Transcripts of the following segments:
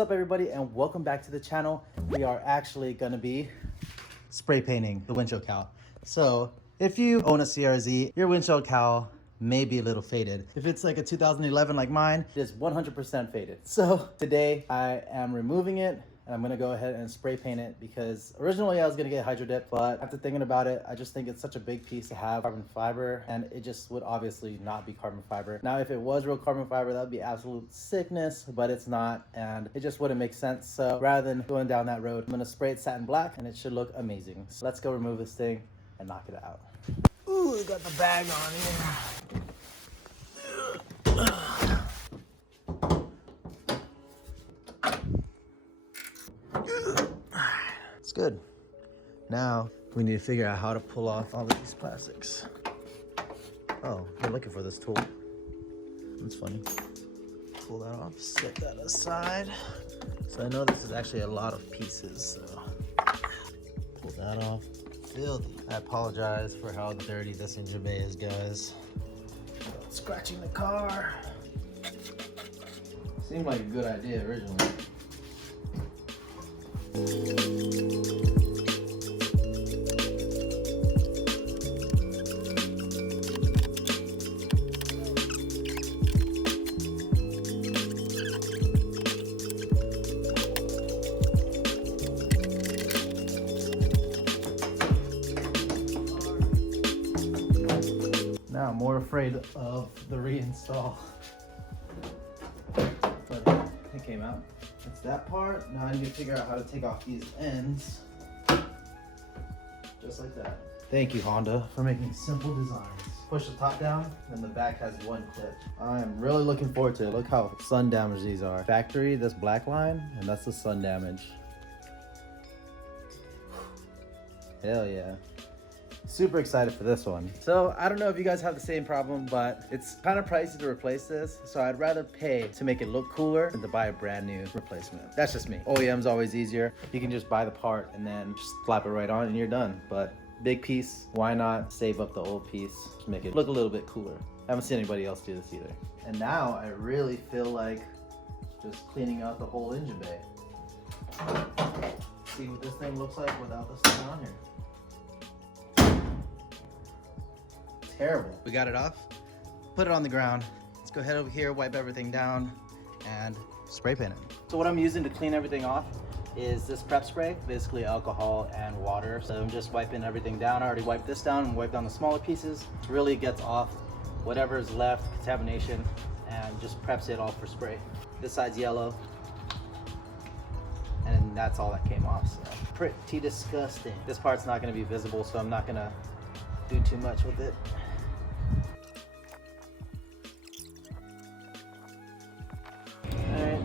What's up everybody and welcome back to the channel. We are actually gonna be spray painting the windshield cowl. So if you own a CRZ, your windshield cowl may be a little faded. If it's like a 2011 like mine, it is 100% faded. So today I am removing it and I'm gonna go ahead and spray paint it because originally I was gonna get hydro dip, but after thinking about it, I just think it's such a big piece to have carbon fiber and it just would obviously not be carbon fiber. Now, if it was real carbon fiber, that would be absolute sickness, but it's not and it just wouldn't make sense. So rather than going down that road, I'm gonna spray it satin black and it should look amazing. So let's go remove this thing and knock it out. Ooh, we got the bag on here. It's good. Now we need to figure out how to pull off all of these plastics. Oh, you're looking for this tool. That's funny. Pull that off, set that aside. So I know this is actually a lot of pieces, so pull that off. Filthy. I apologize for how dirty this engine bay is, guys. Scratching the car. Seemed like a good idea originally. Now I'm more afraid of the reinstall. But it came out. That's that part. Now I need to figure out how to take off these ends. Just like that. Thank you, Honda, for making simple designs. Push the top down, and the back has one clip. I am really looking forward to it. Look how sun damaged these are. Factory, this black line, and that's the sun damage. Hell yeah. Super excited for this one. So I don't know if you guys have the same problem, but it's kind of pricey to replace this. So I'd rather pay to make it look cooler than to buy a brand new replacement. That's just me. OEM's always easier. You can just buy the part and then just slap it right on and you're done. But big piece, why not save up the old piece to make it look a little bit cooler? I haven't seen anybody else do this either. And now I really feel like just cleaning out the whole engine bay. See what this thing looks like without this thing on here. Terrible. We got it off, put it on the ground. Let's go ahead over here, wipe everything down and spray paint it. So what I'm using to clean everything off is this prep spray, basically alcohol and water. So I'm just wiping everything down. I already wiped this down and wiped down the smaller pieces. It really gets off whatever is left, contamination, and just preps it all for spray. This side's yellow, and that's all that came off. So pretty disgusting. This part's not gonna be visible, so I'm not gonna do too much with it.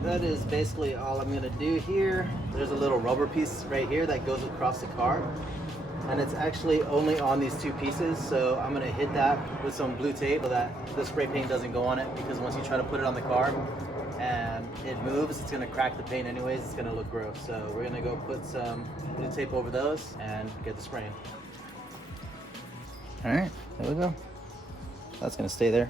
That is basically all I'm gonna do here. There's a little rubber piece right here that goes across the car, and it's actually only on these two pieces, so I'm gonna hit that with some blue tape so that the spray paint doesn't go on it, because once you try to put it on the car and it moves, it's gonna crack the paint anyways. It's gonna look gross. So we're gonna go put some blue tape over those and get the spraying. All right, there we go. That's gonna stay there.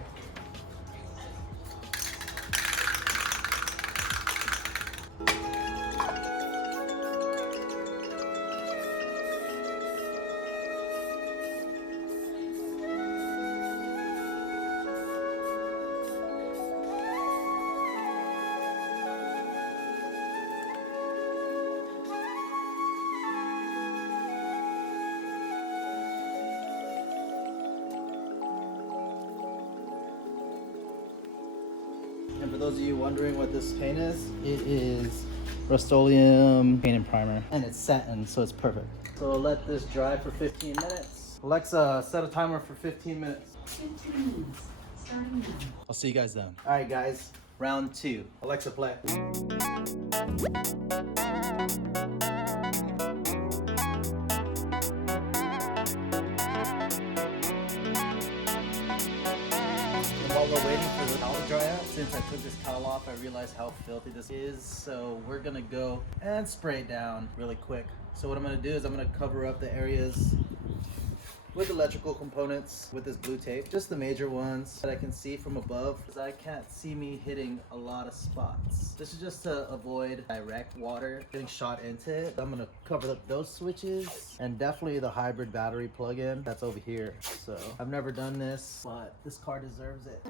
And for those of you wondering what this paint is, it is Rust-Oleum paint and primer, and it's satin, so it's perfect. So I'll let this dry for 15 minutes. Alexa, set a timer for 15 minutes. 15 minutes, starting now. I'll see you guys then. All right, guys, round 2. Alexa, play. While we're waiting for the towel to dry out, since I took this towel off, I realized how filthy this is. So we're gonna go and spray it down really quick. So what I'm gonna do is I'm gonna cover up the areas with electrical components with this blue tape, just the major ones that I can see from above, because I can't see me hitting a lot of spots. This is just to avoid direct water getting shot into it. I'm gonna cover up those switches and definitely the hybrid battery plug-in that's over here. So I've never done this, but this car deserves it.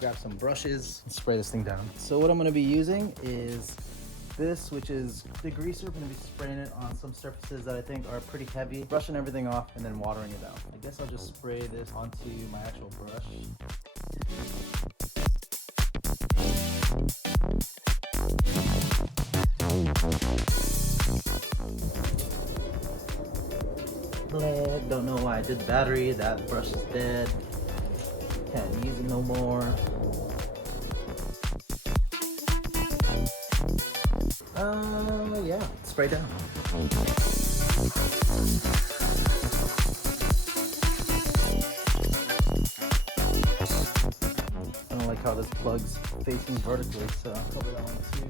Grab some brushes and spray this thing down. So what I'm going to be using is this, which is degreaser. I'm going to be spraying it on some surfaces that I think are pretty heavy, brushing everything off and then watering it out. I guess I'll just spray this onto my actual brush. Don't know why I did the battery. That brush is dead. Can't use it no more. Yeah, spray down. I don't like how this plug's facing vertically, so I'll cover that one too.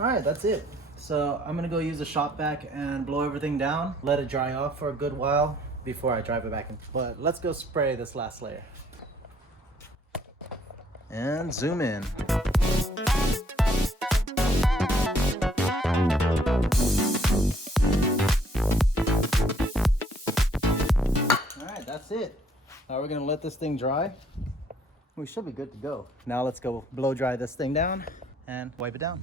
Alright, that's it. So I'm gonna go use the shop vac and blow everything down, let it dry off for a good while before I drive it back in. But let's go spray this last layer. And zoom in. Alright, that's it. Now we're gonna let this thing dry. We should be good to go. Now let's go blow dry this thing down and wipe it down.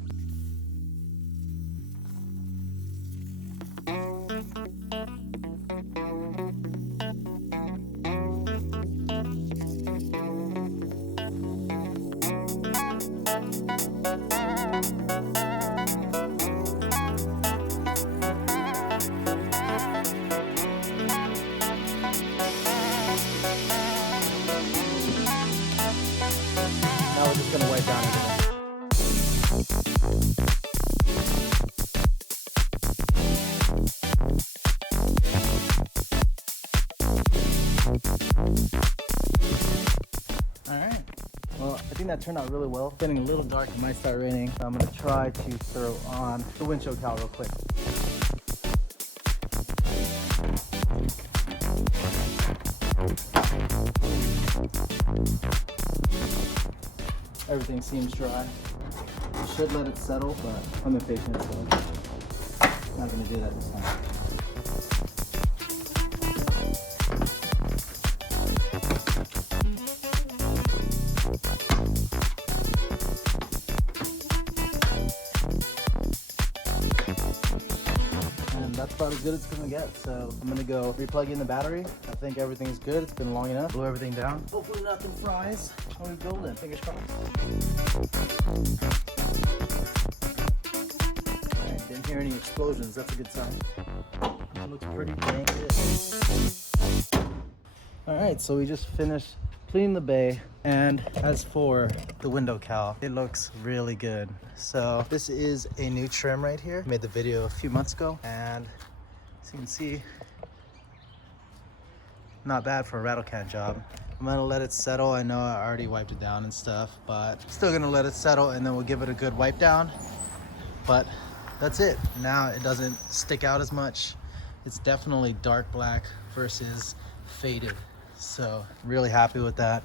Now we're just gonna wipe down everything. Alright, well, I think that turned out really well. It's getting a little dark, it might start raining. So I'm gonna try to throw on the windshield cowl real quick. Everything seems dry. Should let it settle, but I'm impatient, so I'm not gonna do that this time. That's about as good as it's gonna get. So I'm gonna go replug in the battery. I think everything's good. It's been long enough. Blow everything down. Hopefully nothing fries. I'll be golden. Fingers crossed. Alright, didn't hear any explosions. That's a good sign. It looks pretty dang good. Alright, so we just finished cleaning the bay, and as for the window cowl, it looks really good. So this is a new trim right here. Made the video a few months ago, and as you can see, not bad for a rattle can job. I'm gonna let it settle. I know I already wiped it down and stuff, but still gonna let it settle, and then we'll give it a good wipe down. But that's it. Now it doesn't stick out as much. It's definitely dark black versus faded. So really happy with that.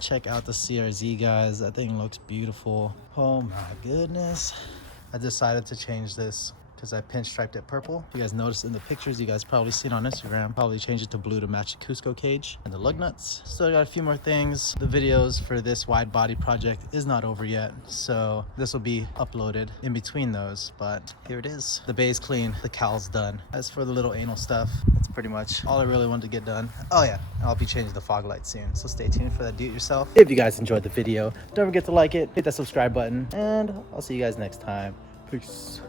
Check out the CRZ, guys. That thing looks beautiful. Oh my goodness. I decided to change this because I pinstriped it purple. If you guys noticed in the pictures, you guys probably seen on Instagram, probably changed it to blue to match the Cusco cage and the lug nuts. Still got a few more things. The videos for this wide body project is not over yet, so this will be uploaded in between those, but here it is. The bay's clean, the cowl's done. As for the little anal stuff, that's pretty much all I really wanted to get done. Oh yeah, I'll be changing the fog light soon, so stay tuned for that do-it-yourself. If you guys enjoyed the video, don't forget to like it, hit that subscribe button, and I'll see you guys next time. Peace.